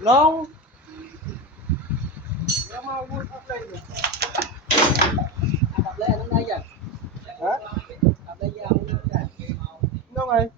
Long. Nó mau vui up lên rồi. Tập lên đây giờ. Hả? Tập lên giờ. Đâu rồi?